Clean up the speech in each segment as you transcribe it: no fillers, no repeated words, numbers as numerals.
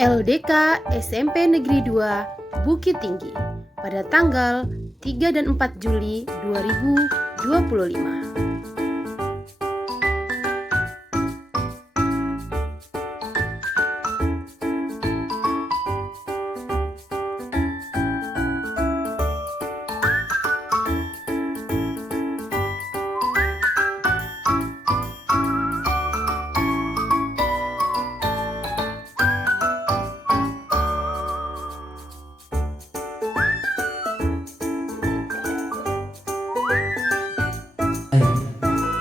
LDK SMP Negeri 2 Bukit Tinggi pada tanggal 3 dan 4 Juli 2025.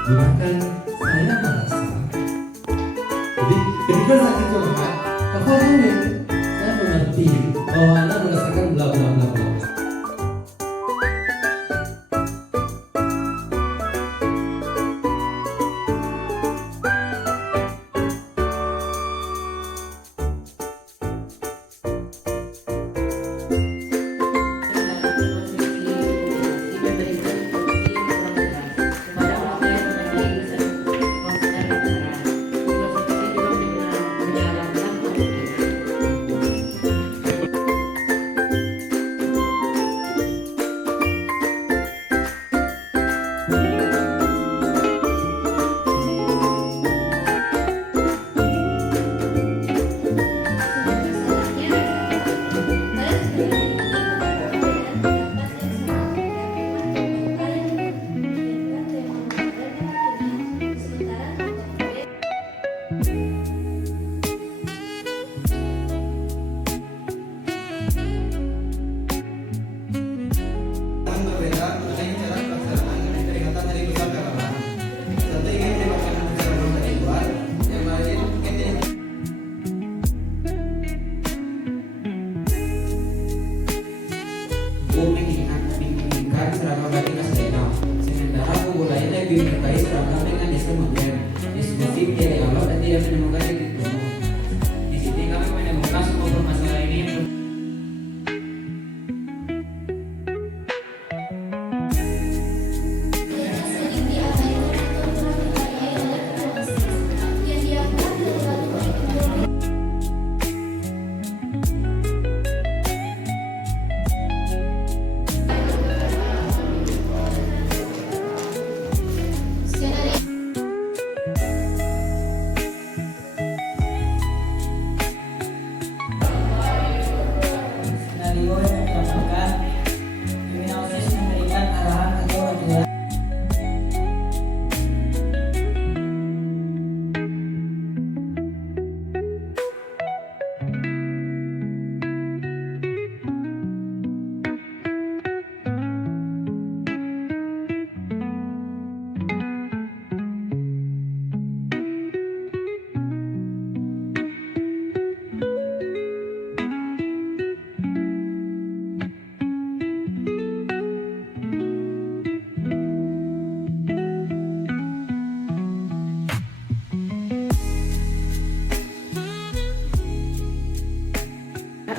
Gunakan saya merasa. Jadi ketika sakit curhat, kakak saya mengerti bahwa Anda merasakan bla bla bla bla. Menginginkan seragam batik khas daerah, sementara kubu lainnya lebih menyukai seragam dengan desain modern, eksklusif, tidak elok dan tidak menemukan titik temu. Di sini kami menemukan semua permasalahan ini.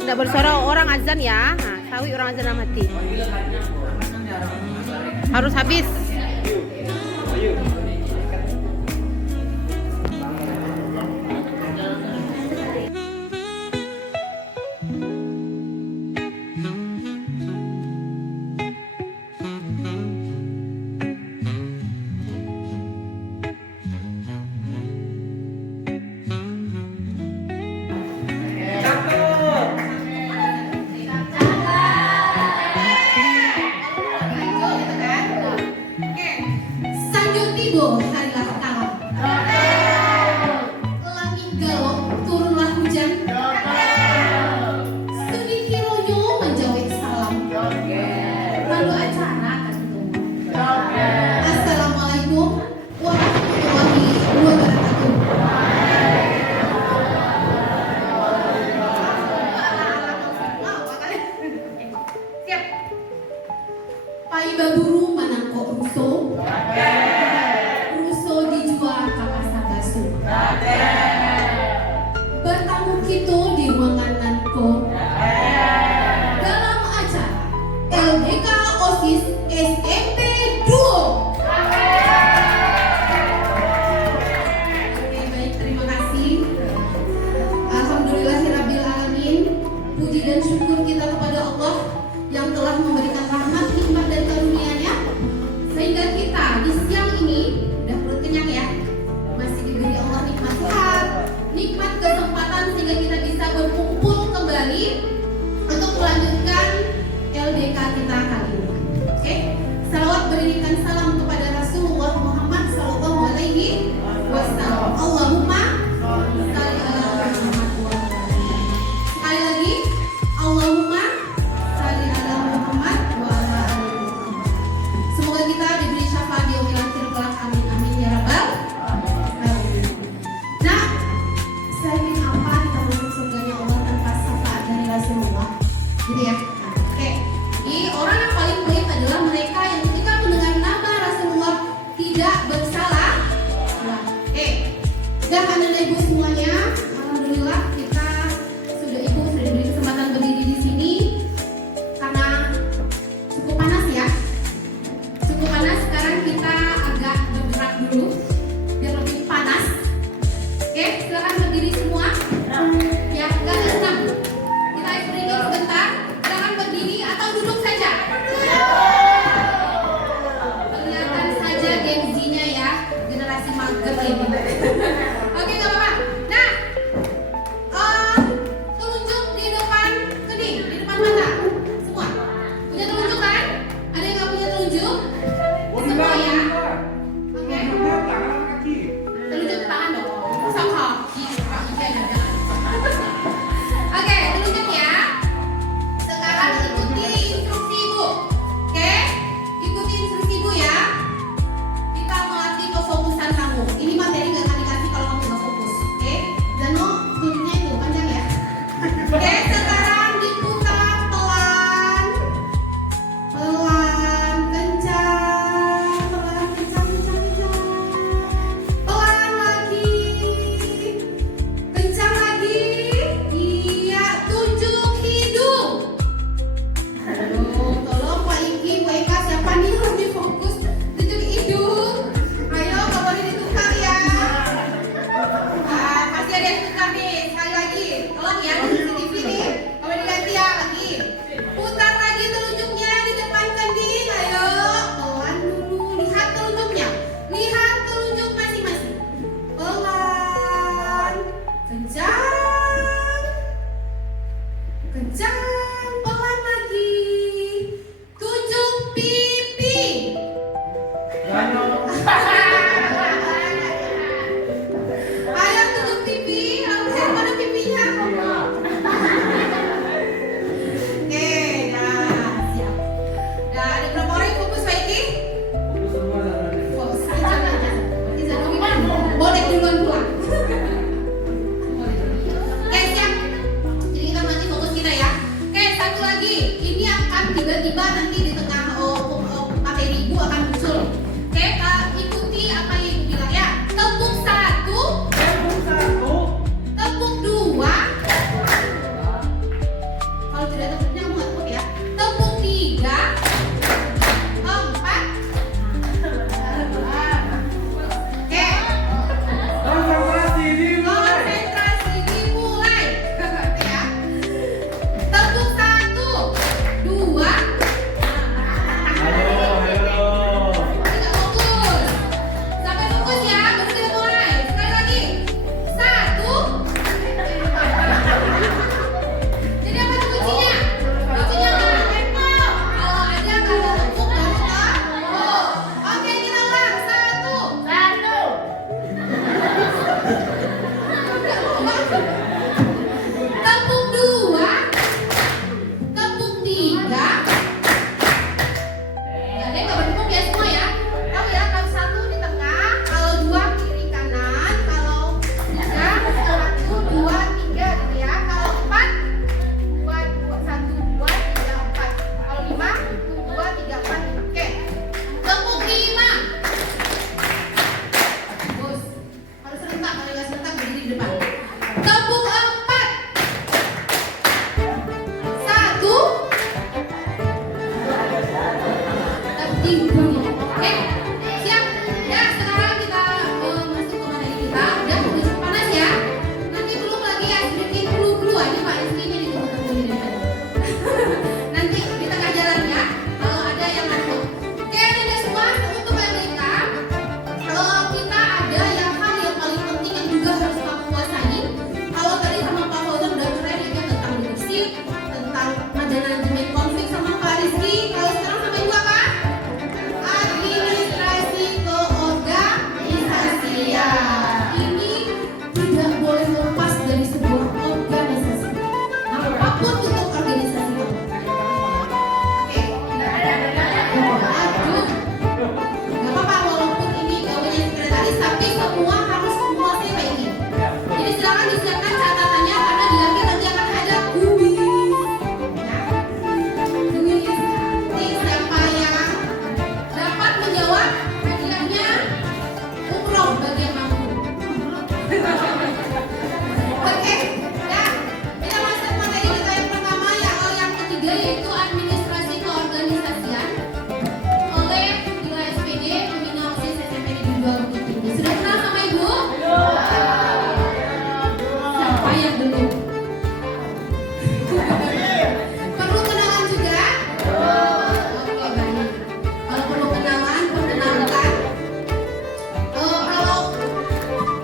Tidak bersuara orang azan ya. Nah, sawi orang azan mati. Harus habis. Tibo harilah kalah. Langit galok turunlah hujan. Sudi kironyo menjawab salam. Lalu acara akan ditunggu. Assalamualaikum warahmatullahi wabarakatuh. Siap. Pak Iba Guru manangko ruso. Dijual ke pasar basu. Bertamu kita di ruangan Nanko dalam acara LDK OSIS SMP 2. Oke, baik, terima kasih. Alhamdulillahirabbil alamin. yang telah memberikan rahmat, hikmat dan karunia-Nya sehingga kita di siang ini udah perut kenyang ya, masih diberi Allah nikmat sehat, nikmat kesempatan sehingga kita bisa berkumpul kembali untuk melanjutkan LDK kita kali ini. Oke, salawat berikan salam kepada Rasulullah Muhammad Sallallahu Alaihi Wasallam. Allahumma shalli ala Muhammad wa ala ali Muhammad. Sekali lagi, Allahumma shalli ala Muhammad wa ala ali Muhammad. Semoga kita diberi syafaat di yaumil akhir kelak. Amin amin ya rabbal alamin. Nah, saya ingin apa kita masuk belum? Perlu kenalan juga? Oke, baik. Kalau perlu kenalan, perkenalkan.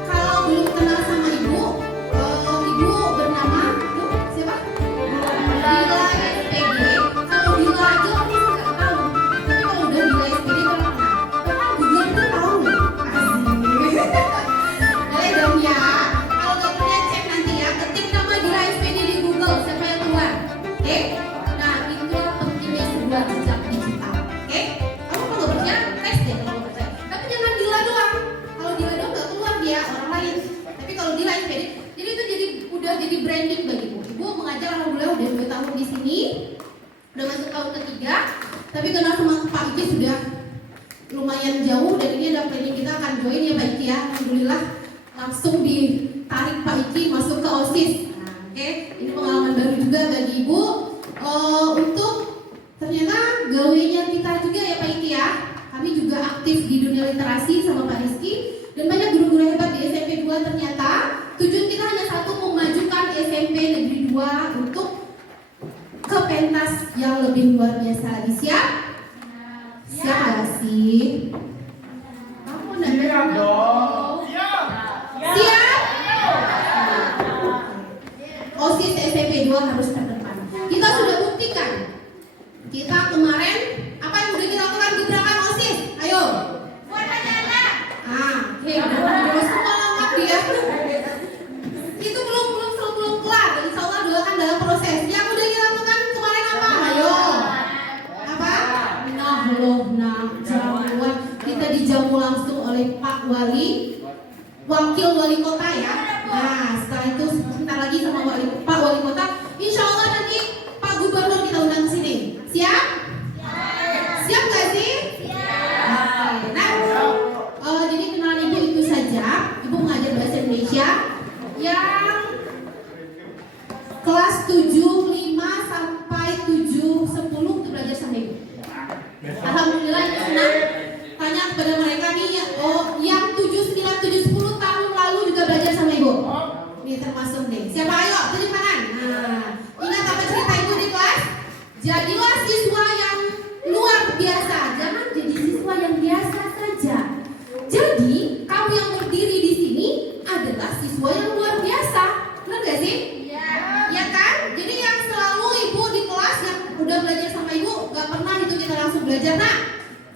Kalau belum kenal sama ibu, ibu bernama siapa? Dila SPG. Kalau Dila aja orang nggak tahu. Tapi kalau udah Dila SPG orang kenal. Bahkan Google itu tahu loh. Asik. Boleh dong ya. Kalau nggak percaya cek nanti ya. Ketik nama Dila SPG di Google. Siapa yang keluar? Oke. Nah itulah pentingnya sebuah jejak digital. Oke. Kamu kalau nggak percaya tes deh kalau nggak percaya. Tapi jangan Dila doang. Kalau Dila doang nggak keluar dia orang lain. Tapi kalau Dila SPG, jadi itu udah jadi branding bagi ibu. Ibu mengajar alhamdulillah udah 2 tahun di sini. Udah masuk tahun ketiga. Tapi kenal sama Pak Iki sudah lumayan jauh dan ini ada planning kita akan join ya Pak Iki ya. Alhamdulillah langsung ditarik Pak Iki masuk ke OSIS. Nah, oke. Ini pengalaman baru juga bagi ibu. Untuk ternyata gawe-nya kita juga ya Pak Iki ya. Kami juga aktif di dunia literasi sama Pak Rizky dan banyak guru-guru hebat di SMP 2 ternyata. Tujuan kita hanya satu, memajukan SMP Negeri 2 untuk ke pentas yang lebih luar biasa lagi. Siap? Siap gak sih? Kamu siap dong. Siap? OSIS SMP 2 harus terdepan. Kita sudah buktikan. Kita kemarin apa yang udah kita lakukan gebrakan OSIS? Ayo. Buat anak-anak. Udah semua lengkap dia. Itu belum kelar. Insya Allah doakan dalam proses. Yang udah kita lakukan kemarin apa? Ayo. Apa? Jamuan. Kita dijamu langsung oleh Pak Wali, Wakil Wali Kota ya. Nah, setelah itu sebentar lagi sama Pak Wali Kota. Insya Allah nanti Pak Gubernur kita undang ke sini. Siap? Siap gak sih? Siap. Nah, jadi kenalan ibu itu saja. Ibu mengajar bahasa Indonesia yang kelas 7, 5 sampai 7, 10 itu belajar sama ibu. Alhamdulillah senang. Tanya kepada mereka nih, yang 7, 9, 7, 10 tahun lalu juga belajar sama ibu. Ini termasuk deh. Siapa ayo? Tunjuk tangan. Nah, ingat apa cerita ibu di kelas? Jadilah siswa yang luar biasa. Jangan jadi siswa yang biasa saja. Jadi, kamu yang berdiri di sini adalah siswa yang luar biasa. Benar gak sih? Iya. Ya kan? Jadi yang selalu ibu di kelas yang udah belajar sama ibu, gak pernah itu kita langsung belajar. Nah,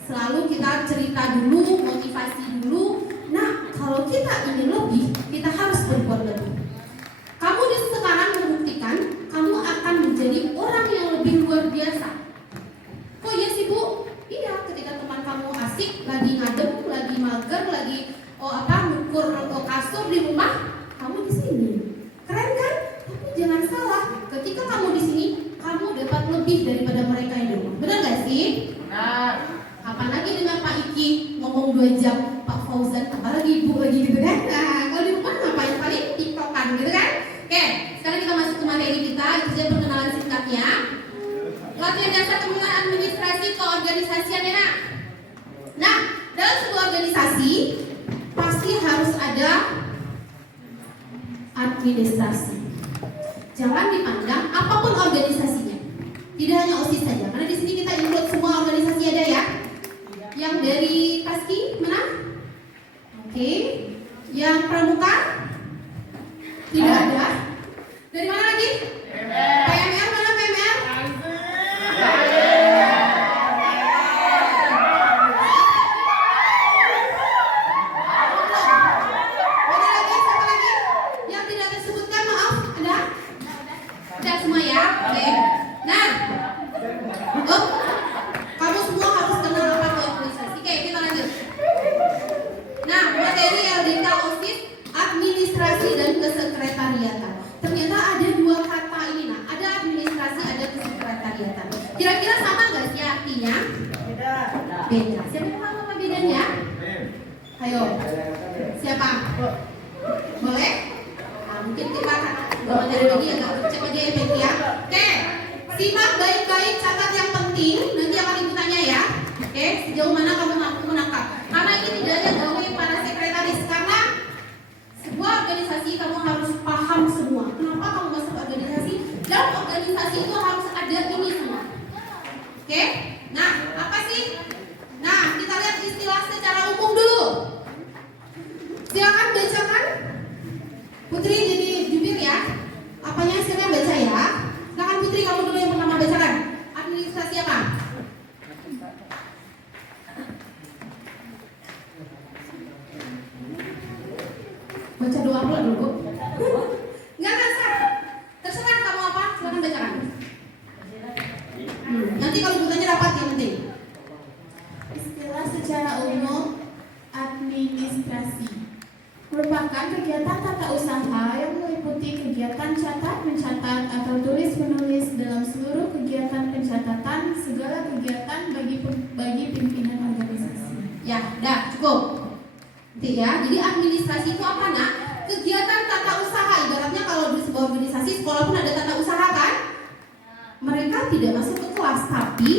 selalu kita cerita dulu, motivasi dulu. Nah, kalau kita ingin lebih, kita harus berbuat lebih. Kamu di sekarang membuktikan kamu akan menjadi orang yang lebih luar biasa. Oh iya sih Bu? Iya, ketika teman kamu asik, lagi ngadem, lagi mager, lagi nukur kasur di rumah, kamu di sini. Keren kan? Tapi jangan salah, ketika kamu di sini, kamu dapat lebih daripada mereka yang di rumah. Benar gak sih? Benar. Apalagi dengan Pak Iki ngomong 2 jam, Pak Fauzan, apalagi Ibu lagi gitu kan? Nah, kalau di rumah ngapain paling tiktokan gitu kan? Oke, sekarang kita masuk ke materi kita. Itu saja perkenalan singkatnya. Latihan dasar penggunaan administrasi keorganisasian ya nak. Nah, dalam sebuah organisasi pasti harus ada administrasi. Jangan dipandang apapun organisasinya. Tidak hanya OSIS saja, karena di sini kita include semua organisasi ada ya. Yang dari Taski mana? Oke. Yang Pramuka? Tidak ada. Dari mana lagi? PMR mana PMR? Ada lagi? Siapa lagi? Yang tidak tersebutkan maaf, ada? Ada semua ya? Oke. Nah, kamu semua harus kenal apa itu organisasi. Oke, kita lanjut. Nah, materi LDK OSIS, administrasi dan kesekretariatan. Ternyata ada 2 kata ini nah, ada administrasi, ada kesekretariatan. Kira-kira sama nggak sih artinya? Beda. Siapa yang tahu apa bedanya? Ayo, siapa? Boleh? Nah, mungkin kita akan materi ini agak cek aja ya Peti ya. Oke, simak baik-baik, catat yang penting. Nanti akan ibu tanya ya. Oke, sejauh mana kamu mampu menangkap? Karena ini tidak ada gawe para sekretaris. Karena sebuah organisasi kamu harus paham semua. mencatat atau tulis menulis dalam seluruh kegiatan pencatatan segala kegiatan bagi pimpinan organisasi. Ya, dah cukup. Nanti ya. Jadi administrasi itu apa nak? Kegiatan tata usaha. Ibaratnya kalau di sebuah organisasi sekolah pun ada tata usaha kan? Mereka tidak masuk ke kelas, tapi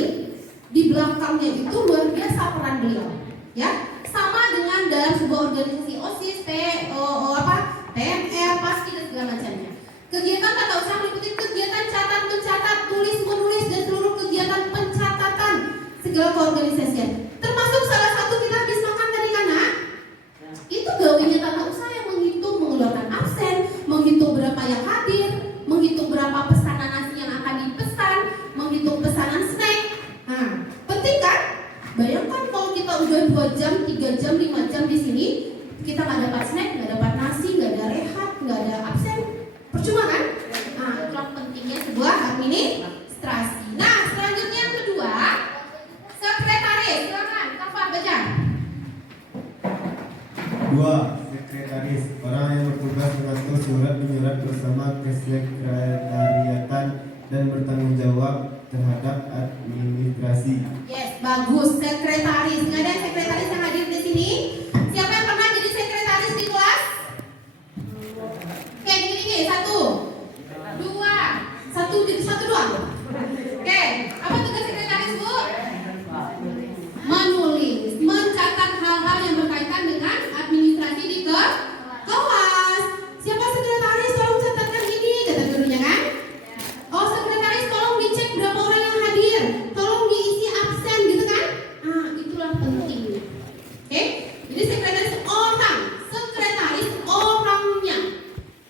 di belakangnya itu luar biasa peran beliau. Ya, sama dengan dalam sebuah organisasi OSIS, PMR, PASKI dan segala macamnya. Kegiatan tata usaha meliputi kegiatan catat, mencatat, tulis, menulis dan seluruh kegiatan pencatatan segala keorganisasian. Termasuk salah satu kita habis makan tadi kan nak? Itu gawainya tata usaha yang menghitung mengeluarkan absen, menghitung berapa yang hadir, menghitung berapa pesanan nasi yang akan dipesan, menghitung pesanan snack. Nah, penting kan? Bayangkan kalau kita udah 2 jam, 3 jam, 5 jam di sini, kita nggak dapat snack, nggak dapat nasi, nggak ada rehat, nggak ada absen, percuma kan? Nah, itulah pentingnya sebuah administrasi. Nah, selanjutnya yang kedua, sekretaris. Silakan, Kafar baca. 2. Sekretaris, orang yang bertugas mengatur surat menyurat bersama kesekretariatan dan bertanggung jawab terhadap administrasi. Yes, bagus. Sekretaris. Nggak ada sekretaris yang hadir di sini? Siapa yang pernah jadi sekretaris di kelas? Oke, gini. 1, 2, 1, 2. Oke, apa tugas sekretaris, Bu? Menulis, mencatat hal-hal yang berkaitan dengan administrasi di kelas. Siapa sekretaris? Tolong catatkan ini, kata gurunya kan? Oh, sekretaris tolong dicek berapa orang yang hadir, tolong diisi absen gitu kan? Ah, itulah penting. Oke, jadi sekretaris orangnya,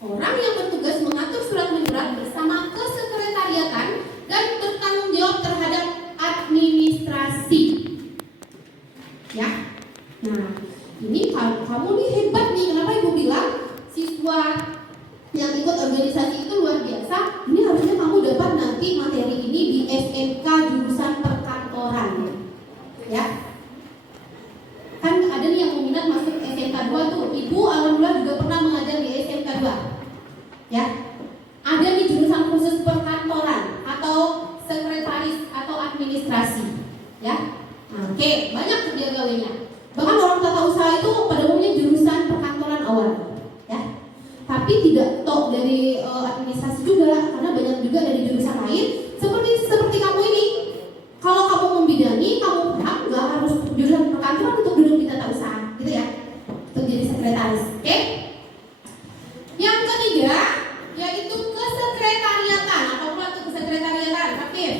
orang yang bertugas mengatur surat menyurat bersama kesekretariatan dan bertanggung jawab terhadap administrasi. Ya, nah ini kamu nih hebat nih. Kenapa ibu bilang siswa yang ikut organisasi itu luar biasa? Ini harusnya kamu dapat nanti materi ini di SMK jurusan perkantoran. Ya, kan ada nih yang minat masuk SMK 2 tuh. Ibu alhamdulillah juga pernah mengajar di SMK 2. Ya, ada nih jurusan khusus perkantoran atau sekretaris atau administrasi. Ya, nah, oke, banyak kerja gawainya. Bahkan orang tata usaha itu pada umumnya jurusan perkantoran awal. Ya, tapi tidak tok dari administrasi juga, karena banyak juga dari jurusan lain. Seperti kamu ini, kalau kamu membidangi, kamu nggak harus jurusan perkantoran untuk duduk di tata usaha, gitu ya, untuk jadi sekretaris. Oke? Yang ketiga, yaitu kesekretariatan. Apa pula itu kesekretariatan? Aktif.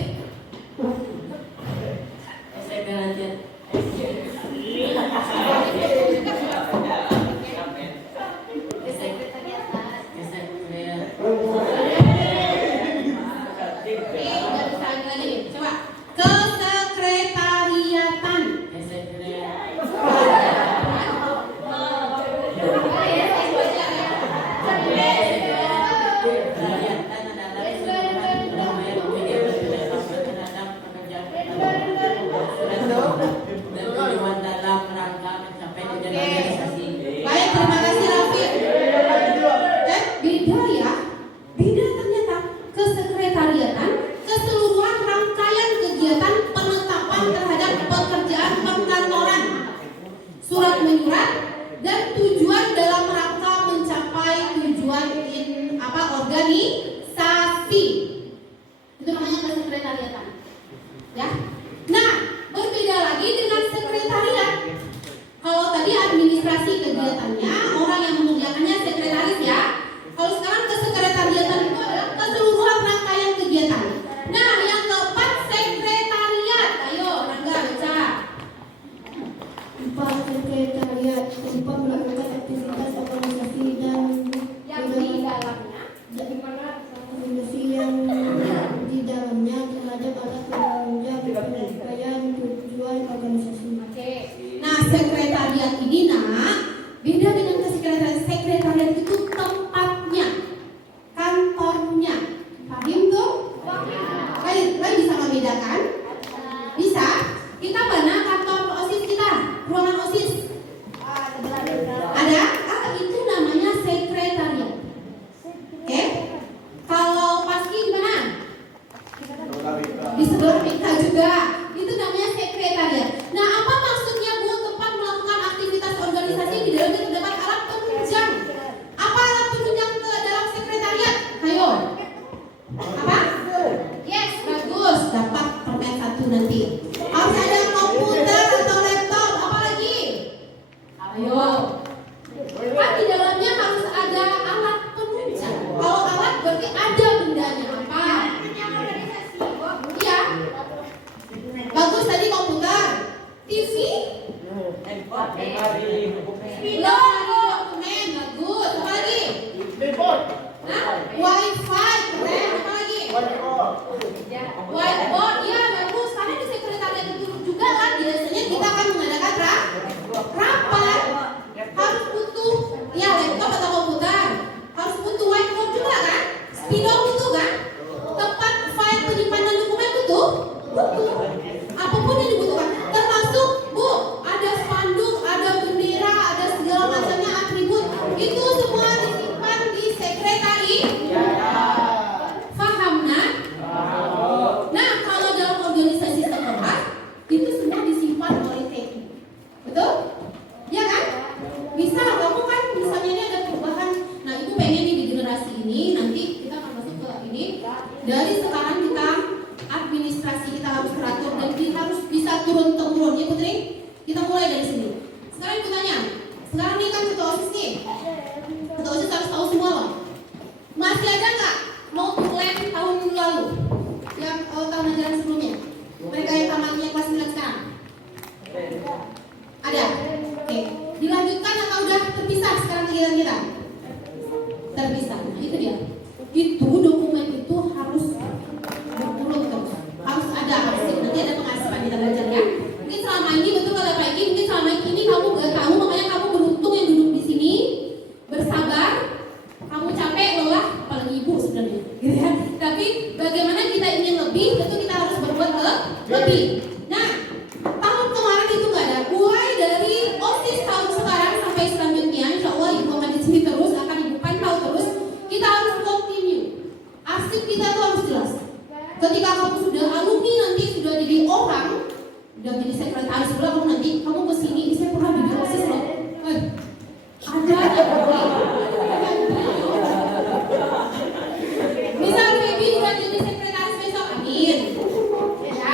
Organisasi itu namanya kesekretariatan, ya. Nah, berbeda lagi dengan sekretariat. Kalau tadi administrasi kegiatannya, orang yang mengerjakannya sekretaris ya. Kalau sekarang kesekretariatan itu adalah keseluruhan rangkaian kegiatan. Nah, yang keempat sekretariat. Ayo, Rangga baca. 4. Sekretariat, tempat melakukan aktivitas organisasi dan Yang di dalamnya. organisasi yang di dalamnya terhadap alat penunjang penyampaian tujuan organisasi. Oke. Nah, sekretariat ini beda dengan kesekretariat. Sekretariat itu tempatnya, kantornya. Paham tuh? Kalian bisa membedakan? Bisa? Kita mana kantor OSIS kita? Ruangan OSIS? Ada? Itu namanya sekretariat. Oke? Kalau Di sebelah Mika juga. Itu namanya sekretariat. Nah, apa maksudnya Bu tempat melakukan aktivitas organisasi di dalamnya terdapat alat penunjang? Apa alat penunjang ke dalam sekretariat? Ayo. Apa? Yes, bagus. Dapat permen 1 nanti. Harus ada komputer atau laptop. Apa lagi? Ayo. Kan di dalamnya harus ada alat penunjang. Kalau alat berarti ada bendanya. Apa? Iya. Bagus tadi komputer. TV. Dokumen. Bagus. Apa lagi? Nah, wifi. Keren. Apa lagi? Whiteboard. Iya, bagus. Karena di sekretariat itu juga kan biasanya kita akan mengadakan rapat. Harus butuh ya laptop atau komputer. Harus butuh whiteboard juga kan? Spidol butuh kan? Tempat file penyimpanan dokumen butuh? Butuh. Apapun yang dibutuhkan. Termasuk Bu, ada spanduk, ada bendera, ada segala macamnya atribut. Itu semua disimpan di sekretariat. Paham nah? Nah, kalau dalam organisasi sekolah itu semua disimpan oleh TI. Betul? Ya kan? Misal kamu kan misalnya ini ada perubahan. Nah, Ibu pengen nih di generasi ini nanti kita akan masuk ke ini. Dari sekarang kita administrasi kita harus teratur dan kita harus bisa turun temurun ya Putri. Kita mulai dari sini. Sekarang Ibu tanya. Sekarang nih kan ketua OSIS nih. Ketua OSIS harus tahu semua loh. Masih ada nggak mau plan tahun lalu? Yang tahun ajaran sebelumnya? Mereka yang tamatnya kelas 9 sekarang? Ada? Oke. Dilanjutkan atau udah terpisah sekarang kegiatan kita? Terpisah. Nah, itu dia. Itu dokumen itu harus berurut terus. Harus ada arsip. Nanti ada pengasipan kita belajar ya. Mungkin selama ini betul kata Pak Iki, mungkin selama ini kamu gak tahu, makanya kamu beruntung yang duduk di sini, bersabar. Kamu capek lelah, apalagi ibu sebenarnya. Gitu ya. Tapi bagaimana kita ingin lebih, tentu kita harus berbuat lebih. Nah, tahun kemarin itu nggak ada. Mulai dari OSIS tahun sekarang sampai selanjutnya, insya Allah Ibu akan di sini terus, akan Ibu pantau terus. Kita harus continue. Arsip kita tuh harus jelas. Ketika kamu sudah alumni nanti sudah jadi orang, udah jadi sekretaris sebelah kamu nanti, kamu kesini, saya pernah di OSIS loh. Ada. Misal Baby udah jadi sekretaris besok, amin. Ya,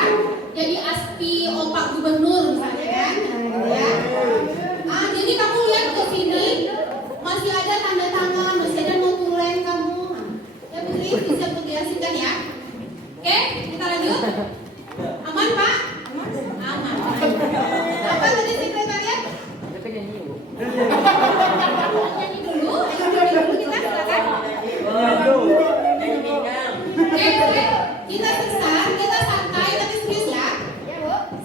jadi aspi opak gubernur misalnya kan, ya. Jadi kamu lihat ke sini masih ada tanda tangan, masih ada notulen kamu. Ya Putri bisa dijelaskan ya. Oke, kita lanjut. Aman Pak? Aman. Apa tadi sekretariat? Nyanyi dulu, ayo nyanyi dulu kita silakan. Oke, kita besar, kita santai tapi serius ya.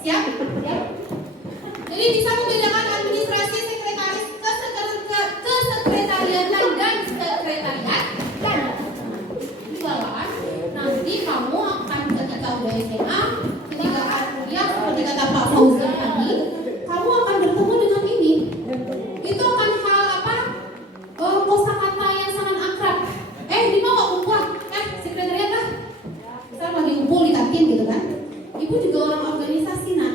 Siap? Jadi bisa membedakan administrasi sekretaris kesekretariatan dan sekretariat. Jalan. Nanti kamu akan ketika udah SMA, ketika akan kuliah seperti kata Pak Fauzan tadi, kamu akan bertemu dengan ini. Itu akan hal apa? Kosakata yang sangat akrab. Di mana kumpul? Sekretariat lah. Misalnya lagi kumpul di kantin gitu kan. Ibu juga orang organisasi nak.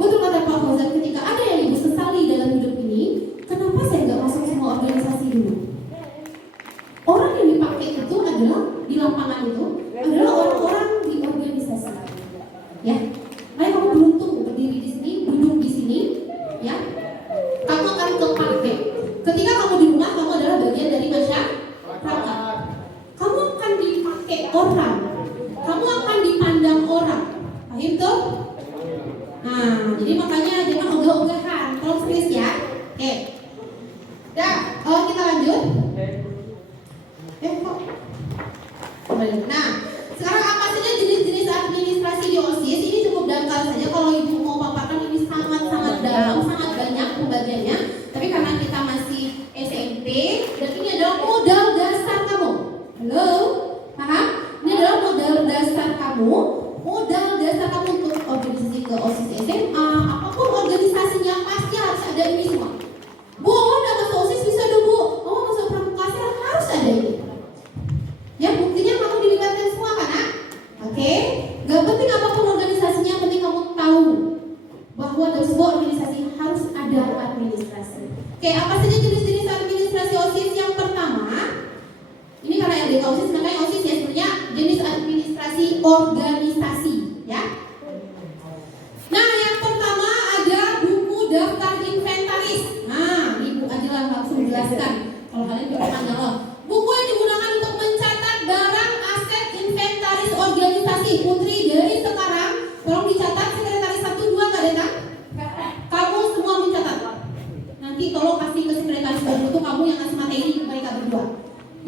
Betul kata Pak Fauzan, ketika ada yang Ibu sesali dalam hidup ini, kenapa saya nggak masuk semua organisasi dulu? Orang yang dipakai itu adalah di lapangan itu adalah orang-orang di organisasi. Ya, makanya kamu beruntung berdiri di sini, duduk di sini, ya. Kamu akan kepake. Ketika kamu di rumah, kamu adalah bagian dari masyarakat. Kamu akan dipakai orang. Kamu akan dipandang orang. Paham tuh? Nah, jadi makanya jangan ogah-ogahan. Tolong serius ya. Oke. Dah, kita lanjut. Kok? Nah, sekarang apa saja jenis-jenis administrasi di OSIS? Ini cukup dangkal saja. Kalau Ibu mau paparkan ini sangat-sangat dalam, sangat banyak pembagiannya. Tapi karena kita masih SMP, dan ini adalah modal dasar kamu. Halo? Paham? Ini adalah modal dasar kamu. Modal dasar kamu untuk organisasi ke OSIS SMA, apapun organisasinya pasti harus ada ini semua. Bu, udah masuk OSIS bisa dong Bu. Oh, masuk pramuka harus ada ini. Ya buktinya kamu dilibatkan semua kan? Oke? Gak penting organisasi, ya. Nah, yang pertama ada buku daftar inventaris. Nah, Ibu Ajila langsung jelaskan. Kalau kalian juga tanya, buku yang digunakan untuk mencatat barang aset inventaris organisasi. Putri, dari sekarang tolong dicatat sekretaris 1, 2 nggak datang? Kamu semua mencatat. Nanti tolong kasih ke sekretaris baru itu, kamu yang kasih materi mereka berdua.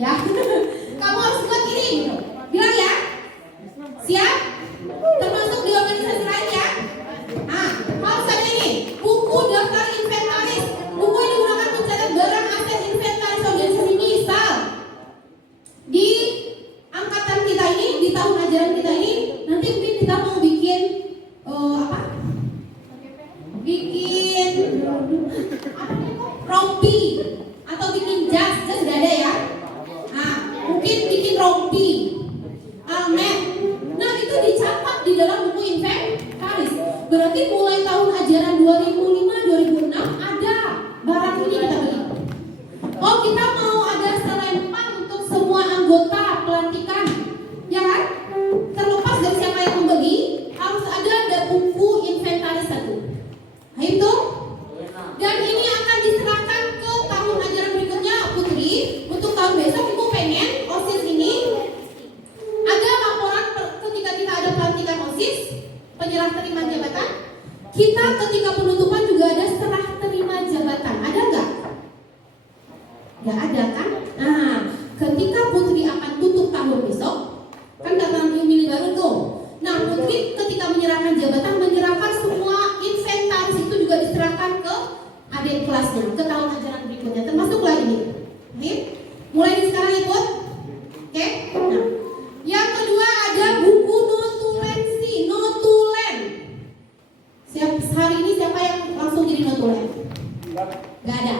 Ya. Kamu harus buat ini gitu. Bilang ya. Siap? Termasuk di organisasi lain ya. Nah, harus ada ini. Buku daftar inventaris. Buku yang digunakan mencatat barang aset inventaris organisasi. Misal di angkatan kita ini, di tahun ajaran kita ini, nanti mungkin kita mau bikin apa? Bikin rompi atau bikin jas udah ada ya. Nah, mungkin bikin rompi, almet. Nah, itu dicatat di dalam buku inventaris. Berarti mulai tahun ajaran 2005-2006 ada barang ini kita beli. Oh, kita mau ada selempang untuk semua anggota pelantikan, ya kan? Terlepas dari siapa yang membeli, harus ada buku inventaris 1. Nah, itu. Dan ini akan diserahkan ke tahun ajaran berikutnya, Putri. Untuk tahun besok Ibu pengen OSIS ini ada laporan ketika kita ada pelantikan OSIS, penyerah terima jabatan. Kita ketika penutupan juga ada serah terima jabatan. Ada nggak? Nggak ada kan? Nah, ketika Putri akan tutup tahun besok, kan datang pemilih baru tuh. Nah, Putri ketika menyerahkan jabatan, menyerahkan semua inventaris itu juga diserahkan ke adik kelasnya, ke tahun ajaran berikutnya, termasuklah ini. Oke? Mulai dari sekarang ya, Put. Oke? Nah, yang kedua ada buku notulensi, notulen. Hari ini siapa yang langsung jadi notulen? Gak ada.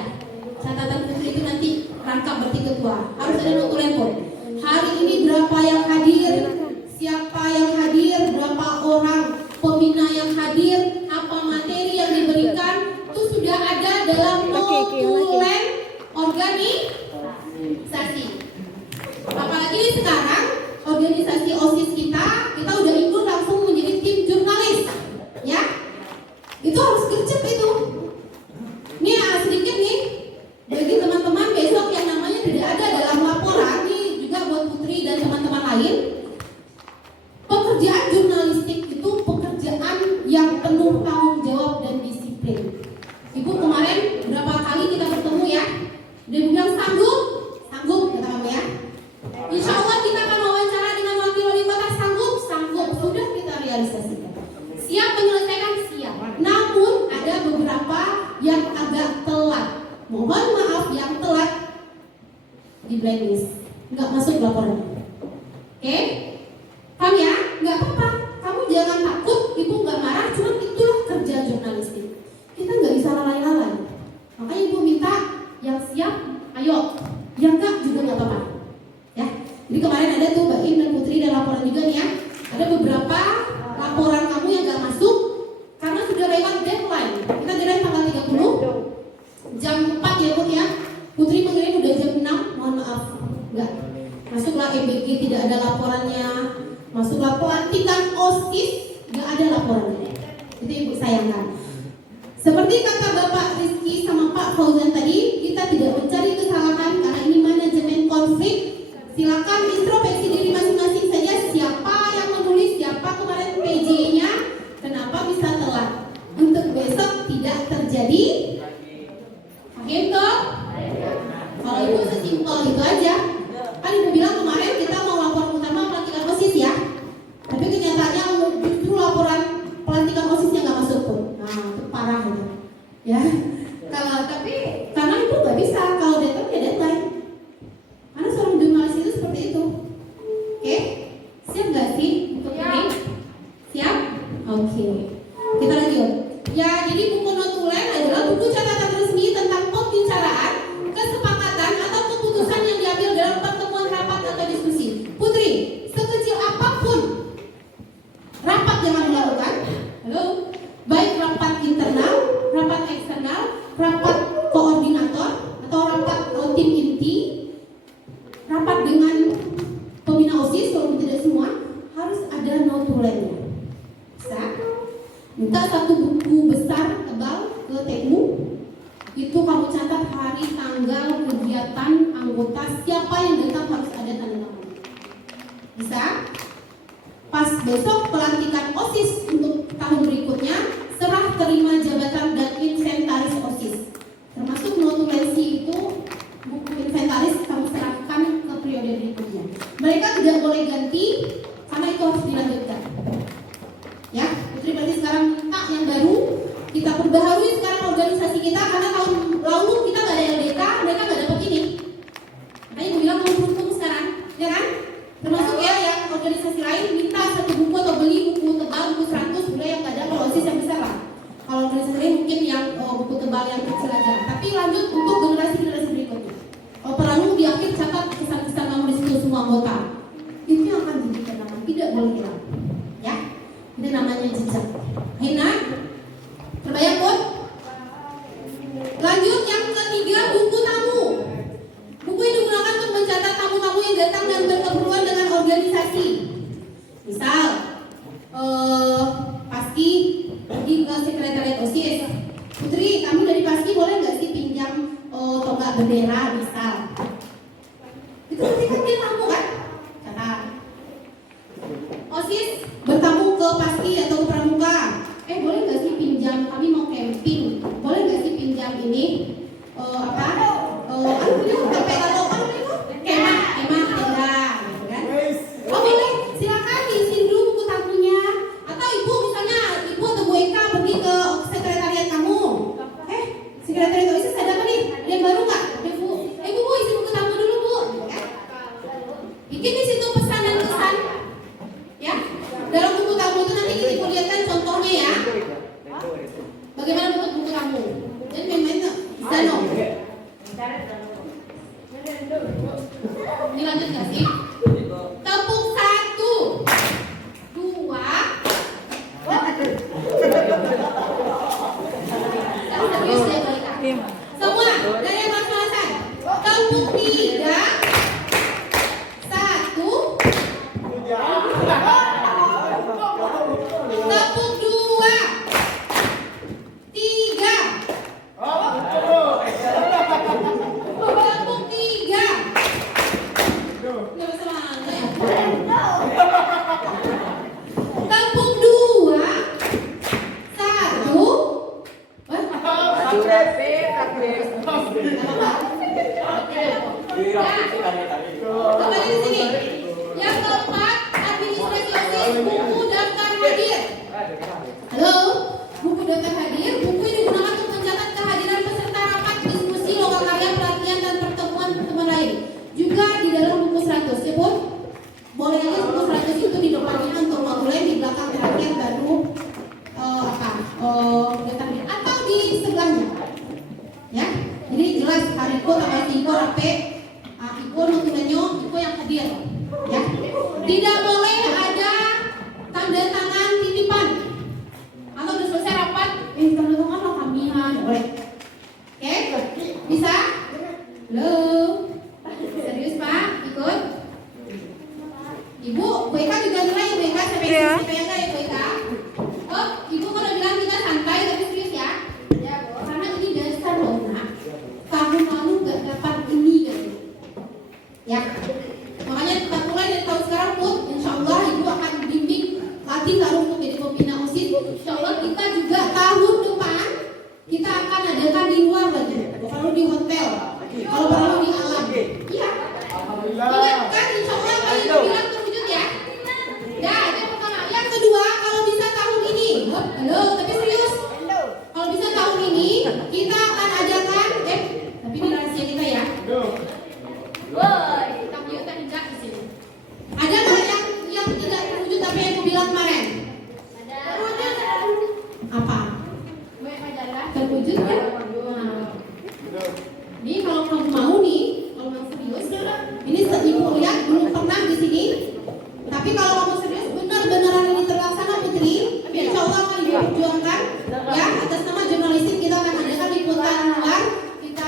Catatan Putri itu nanti rangkap berarti ketua. Harus ada notulen, Put. Hari ini berapa yang hadir? Siapa yang hadir? Berapa orang pembina yang hadir? Apa materi yang diberikan? Itu sudah ada dalam notulen organisasi. Apalagi sekarang organisasi OSIS kita udah ikut langsung menjadi tim jurnalis, ya. Itu harus gercep itu. Nih sedikit nih bagi teman-teman besok yang namanya tidak ada dalam laporan, nih juga buat Putri dan teman-teman lain. Pekerjaan jurnalistik itu pekerjaan yang penuh tanggung jawab dan disiplin. Ibu kemarin berapa kali kita bertemu ya, dia bilang sanggup kata kamu ya. Insya Allah kita akan wawancara dengan wakil wali kota, sanggup, sudah kita realisasikan. Siap menyelesaikan, siap. Namun ada beberapa yang agak telat. Mohon maaf yang telat di blacklist, nggak masuk laporan. Oke? Paham ya? Nggak apa-apa. Kamu jangan takut, ibu nggak marah. Cuma itulah kerja jurnalistik. Kita nggak bisa lalai-lalai. Makanya ibu minta yang siap, ayo. Yang enggak juga nggak apa-apa. Ya. Jadi kemarin ada tuh Mbak Im dan Putri dan laporan juga nih ya. Ada beberapa laporan kamu yang nggak masuk karena sudah lewat deadline. Kita deadline tanggal 30 jam 4 ya, Bu ya. Putri mengirim udah jam 6, mohon maaf. Enggak. Masuklah EBG tidak ada laporannya. Masuklah pelantikan OSIS nggak ada laporannya. Itu Ibu sayangkan. Seperti kata Bapak Rizky sama Pak Fauzan tadi, kita tidak mencari kesalahan karena ini manajemen konflik. Silakan introspeksi diri masing-masing saja. Siapa yang menulis, siapa kemarin PJ-nya, kenapa bisa telat. Untuk besok tidak terjadi. Paham toh? Kalau Ibu sesimpel itu aja. Kan Ibu bilang kemarin kita mau laporan utama pelantikan OSIS ya. Tapi kenyataannya justru laporan pelantikan OSISnya nggak masuk pun. Nah, itu parah itu. Ya. Tapi karena Ibu nggak bisa, kalau deadline ya deadline. Karena seorang jurnalis itu seperti itu. Oke? Siap nggak sih untuk ini? Siap? Oke. Kita lanjut. Ya, jadi buku notulen adalah buku catatan resmi tentang pembicaraan, kesepakatan atau keputusan yang diambil dalam pertemuan rapat atau diskusi. Putri, sekecil apapun rapat yang kamu lakukan, halo, baik rapat internal, rapat eksternal, rapat koordinator atau rapat tim inti, rapat dengan pembina OSIS, walaupun tidak semua, harus harus ada notulennya. Bisa? Minta satu buku besar tebal ke TU. Itu kamu catat hari, tanggal, kegiatan, anggota, siapa yang datang harus ada tanda tangan. Bisa? Pas besok pelantikan OSIS untuk tahun berikutnya, serah terima jabatan dan inventaris OSIS. Termasuk notulensi itu, buku inventaris kamu serahkan ke periode berikutnya. Mereka tidak boleh ganti karena itu harus dilanjutkan. Ya, Putri berarti sekarang minta yang baru, kita perbaharui sekarang organisasi kita karena tahun lalu kita nggak ada LDK, mereka nggak dapat ini. Makanya gue bilang kamu beruntung sekarang, ya kan? Termasuk ya yang organisasi lain minta satu buku atau beli buku tebal, buku 100, udah yang nggak ada kalau OSIS yang besar lah. Kalau organisasi lain mungkin yang buku tebal yang kecil aja. Tapi lanjut untuk generasi-generasi berikutnya. Kalau perlu di akhir catat kesan-kesan kamu di situ semua anggota. Itu yang akan jadi kenangan, tidak boleh hilang. Ya, itu namanya jejak. Hina, terbayang pun? Lanjut yang ketiga, buku tamu. Buku ini digunakan untuk mencatat tamu-tamu yang datang dan berkeperluan dengan organisasi. Misal, Paski pergi ke sekretariat OSIS. Putri, kamu dari Paski boleh nggak sih pinjam tonggak bendera, misal? Itu nanti kan dia tamu kan? Catat. OSIS bertamu ke Paski atau ke Pramuka. Boleh nggak sih pinjam? Kami mau camping. Boleh nggak sih pinjam ini? Kemah, tenda, gitu kan? Oh boleh, silakan diisi dulu buku tamunya. Atau ibu misalnya, ibu atau Bu Eka pergi ke sekretariat kamu. Sekretariat OSIS ada apa nih? Ada yang baru nggak? Bu, Bu isi buku tamu dulu Bu. Bikin di situ pesan dan kesan. Ya, dalam buku tamu itu nanti kita lihatkan contohnya ya. Bagaimana bentuk buku tamu? Jadi memangnya bisa dong. Ini lanjut nggak sih? Tepung 1, 2. Serius ya mereka. Semua dari yang mas-masan. Tepung 3, 1. Tepung 2, 3. Tepung 3. Nggak bisa mana ya? Tepung 2, 1. Kembali di sini. Yang keempat, administrasi OSIS, buku daftar hadir. Halo, buku daftar hadir. Buku ini digunakan untuk mencatat kehadiran peserta rapat, diskusi, lomba karya, pelatihan, dan pertemuan lain. Juga di dalam buku 100, ya pun? Boleh aja buku 100 itu di depannya untuk notulen, di belakang terakhir baru daftar hadir. Atau di sebelahnya. Ya, jadi jelas Hariko, tanggal Iko, Rape, Iko, notulennya, Iko yang hadir. Ya, tidak boleh ada tanda tangan titipan. Atau udah selesai rapat, tanda tangan lo kamihan, boleh. Oke, bisa? Halo, serius Pak, ikut? Ibu, Bu Eka juga nilai ya Bu Eka, sampai yang enggak ya Bu Eka? Oh, Ibu kan udah bilang kita santai tapi serius ya? Ya Bu, karena ini dasar loh nak. Tahun lalu gak dapat ini gitu. Ya, makanya kita mulai dari tahun sekarang pun, insya Allah Ibu akan bimbing latih taruh untuk jadi pembina OSIS. Insya Allah kita juga tahun depan kita akan adakan di luar lagi, kalau di hotel, kalau perlu di alam. Iya. Ingat kan, insya Allah kalau Ibu bilang terwujud ya. Ya, itu yang pertama. Yang kedua, kalau bisa tahun ini, halo, tapi serius. Kalau bisa tahun ini kita akan adakan, tapi ini rahasia kita ya. Woi, tapi kita tidak di sini. Ada nggak yang tidak terwujud tapi yang aku bilang kemarin? Ada. Apa? Terwujud ya? Ini kalau kamu mau nih, kalau mau serius, ini Ibu lihat belum pernah di sini. Tapi kalau kamu serius, benar-benaran ini terlaksana Putri, insya Allah akan Ibu perjuangkan. Ya, atas nama jurnalistik kita akan adakan liputan luar. Kita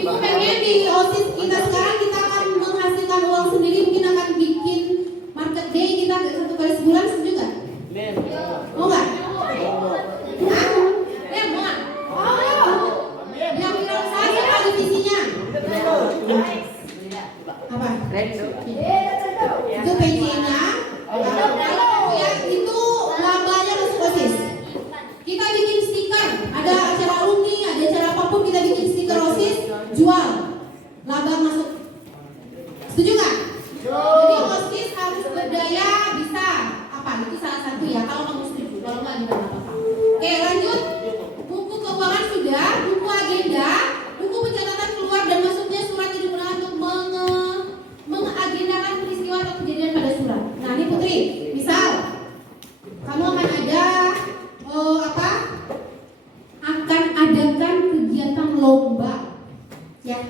Ibu pengen di OSIS kita sekarang kita akan menghasilkan uang sendiri, mungkin akan bikin market day kita 1 kali sebulan, setuju nggak? Mau nggak? Hah? Mau nggak? Yang bilang saya apa divisinya? Apa? Itu PC-nya. Kalau ya itu labanya masuk OSIS. Kita bikin stiker, ada acara alumni, ada acara apapun kita bikin stiker OSIS, jual, laba masuk. Setuju nggak? Jadi OSIS harus berdaya bisa apa? Itu salah satu ya. Kalau kamu setuju, kalau nggak juga nggak apa-apa. Oke, lanjut. Buku keuangan sudah, buku agenda, buku pencatatan keluar dan masuknya surat yang digunakan untuk mengagendakan peristiwa atau kejadian pada surat. Nah, ini Putri, misal kamu akan ada apa? Akan adakan kegiatan lomba, ya,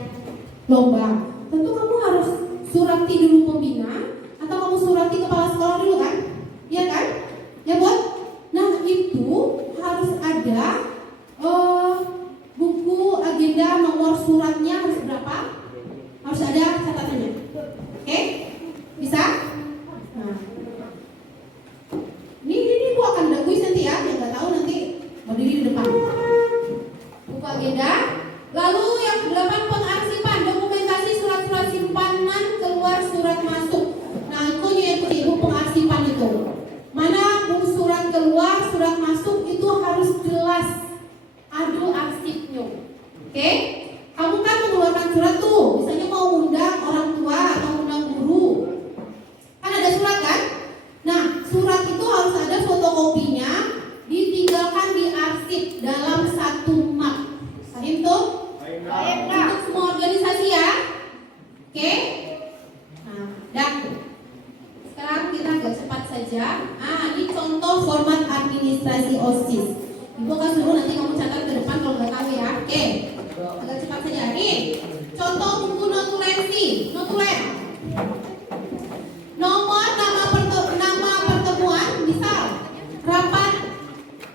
lomba. Tentu kamu harus surati dulu pembina atau kamu surati kepala sekolah dulu kan? Iya kan? Ya buat. Nah itu harus ada buku agenda, nomor suratnya harus berapa? Harus ada catatannya. Oke? Bisa? Nah. Ini aku akan ada kuis nanti ya, yang nggak tahu nanti berdiri di depan. Buku agenda. Lalu yang ke-8 pengarsipan, dokumentasi surat-surat simpanan keluar surat masuk. Nah itu ibu pengarsipan itu. Mana buku surat keluar, surat masuk itu harus jelas. Ada arsipnya. Oke? Kamu kan mengeluarkan surat tuh, misalnya mau undang orang tua atau undang guru. Kan ada surat kan? Nah, surat itu harus ada fotokopinya, ditinggalkan di arsip dalam satu map. Paham tuh? Untuk semua organisasi ya. Oke? Nah, dah. Sekarang kita agak cepat saja. Ini contoh format administrasi OSIS. Ibu akan suruh nanti kamu catat ke depan kalau nggak tahu ya. Oke? Agak cepat saja. Nih, contoh buku notulensi. Notulen. Nomor nama pertemuan, misal rapat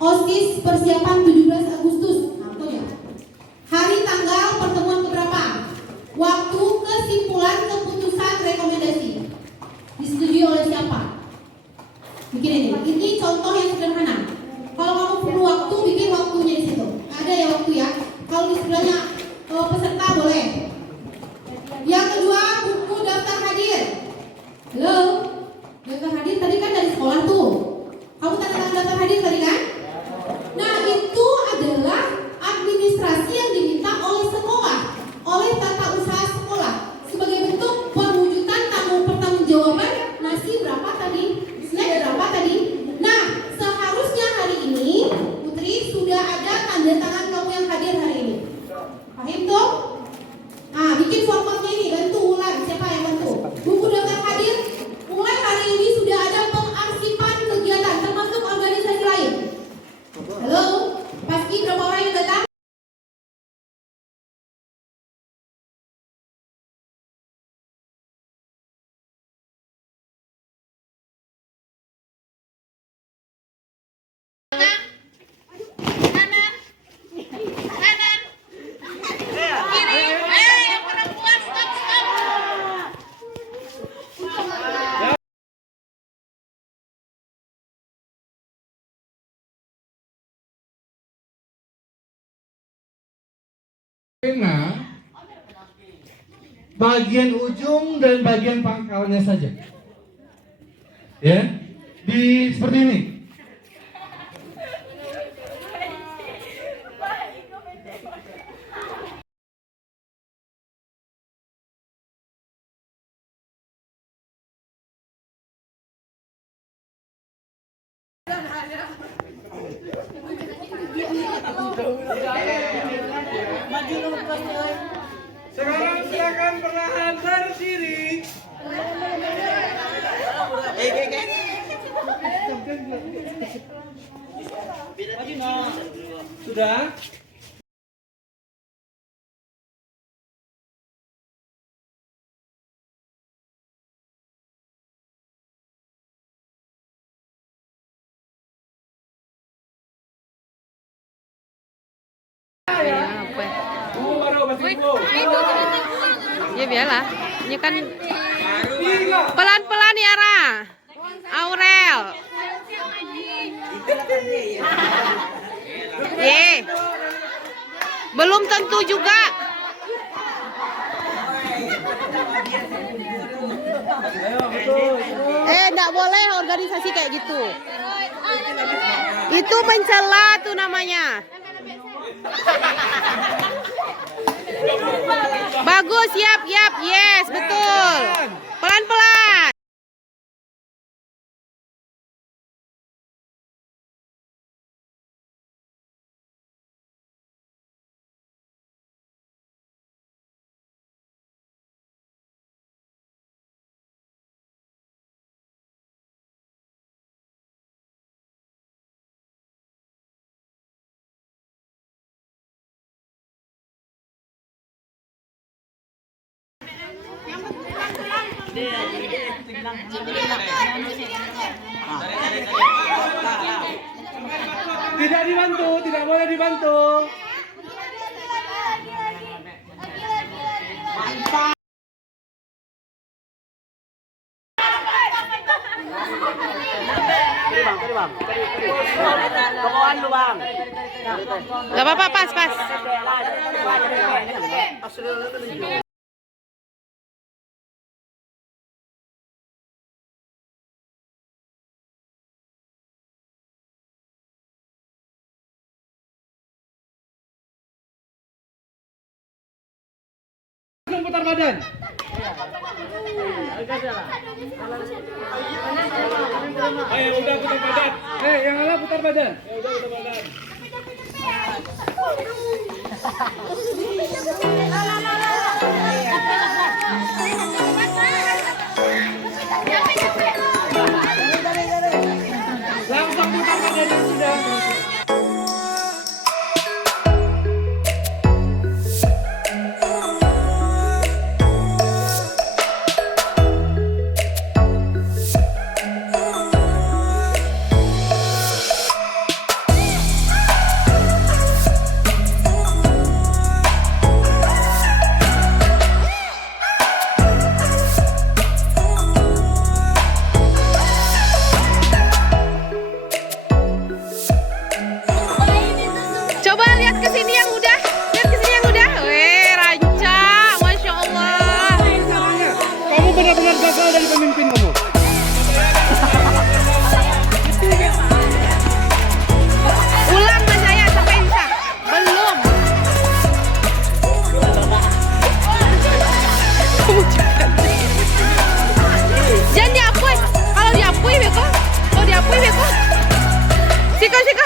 OSIS persiapan 17 Agustus. Contohnya. Hari tanggal pertemuan keberapa? Waktu, kesimpulan, keputusan, rekomendasi. Disetujui oleh siapa? Bikin ini. Ini contoh yang sederhana. Kalau kamu perlu waktu, bikin waktunya di situ. Ada ya waktu ya. Kalau di sebelahnya peserta boleh. Yang kedua, buku daftar hadir. Halo, daftar hadir tadi kan dari sekolah tuh. Kamu tanda tangan daftar hadir tadi kan? Nah itu adalah administrasi yang diminta oleh sekolah, oleh tata usaha sekolah sebagai bentuk perwujudan pertanggungjawaban nasi berapa tadi, snack berapa tadi. Nah seharusnya hari ini Putri sudah ada tanda tangan kamu yang hadir hari ini. Paham tuh? Nah bikin formatnya ini, bantu ulang. Siapa yang bantu? Buku daftar hadir. Mulai hari ini sudah ada pengarsipan kegiatan termasuk organisasi lain. Halo, pasti berapa orang yang datang? Pena bagian ujung dan bagian pangkalnya saja, ya, di seperti ini. Sekarang silakan perlahan berdiri. Sudah? Baru pasti Ya biarlah. Ini kan pelan-pelan ya Ra. Aurel. Belum tentu juga. Enggak boleh organisasi kayak gitu. Itu mencela tuh namanya. Bagus, yap, yes, betul. Pelan-pelan. Tidak dibantu, tidak boleh dibantu. Gak apa-apa, pas. Langsung putar badan. Ayo udah putar badan. Yang ala putar badan. Ya udah putar badan. Langsung putar badan sudah. Benar-benar gagal dari pemimpin kamu. Ulang Mas saya sampai bisa. Belum. Jangan diapui. Kalau diapui beko. Siko.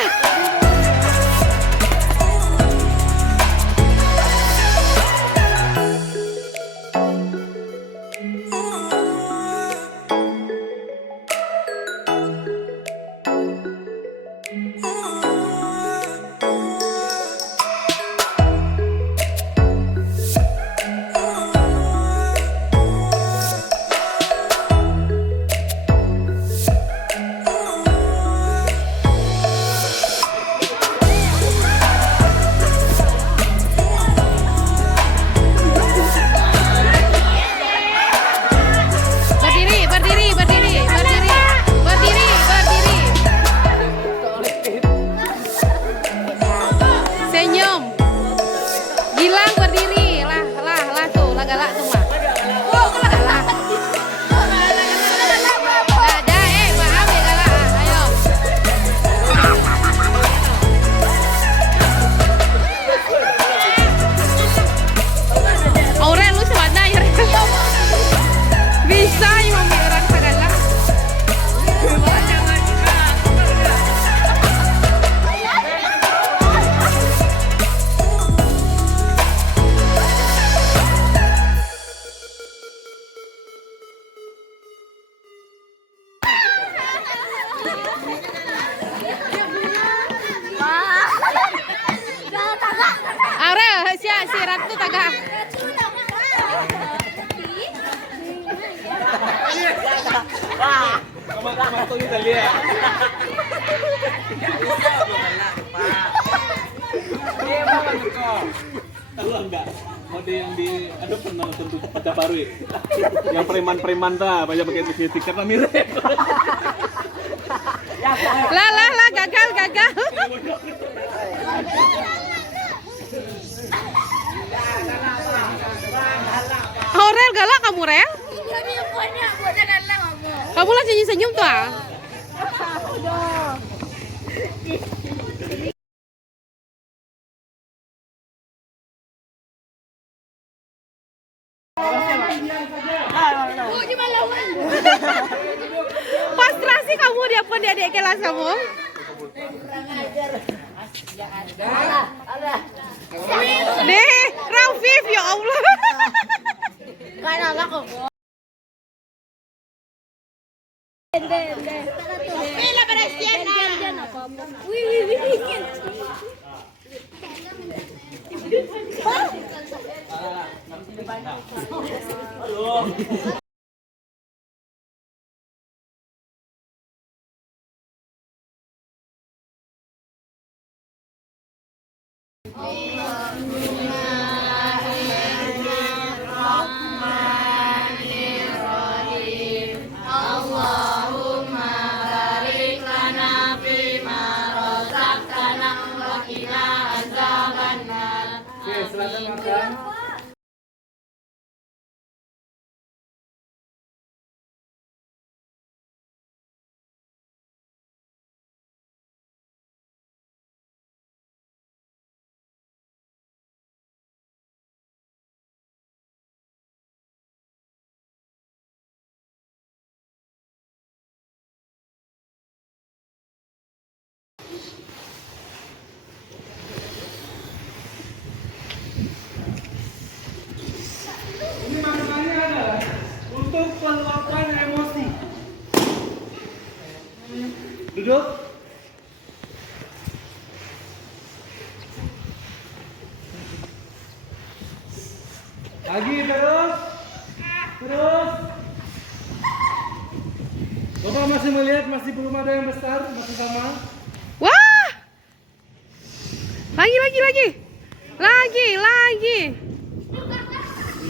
Ada yang di, ada pernah nonton tuh Pacar Baru ya? Yang preman-preman dah, banyak pakai stiker lah mirip. Lah, gagal. Oh, Rel, galak kamu, Rel? Kamu lah senyum-senyum tuh, ah. Frustrasi kamu dia pun dia adik kelas kamu. Deh, Raufif ya Allah. Oke, silakan makan. Ini makanannya adalah untuk peluapan emosi. Duduk. Lagi terus. Bapak masih melihat, masih belum ada yang besar, masih sama. Wah! Lagi.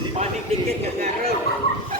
Panik dikit gak ngaruh.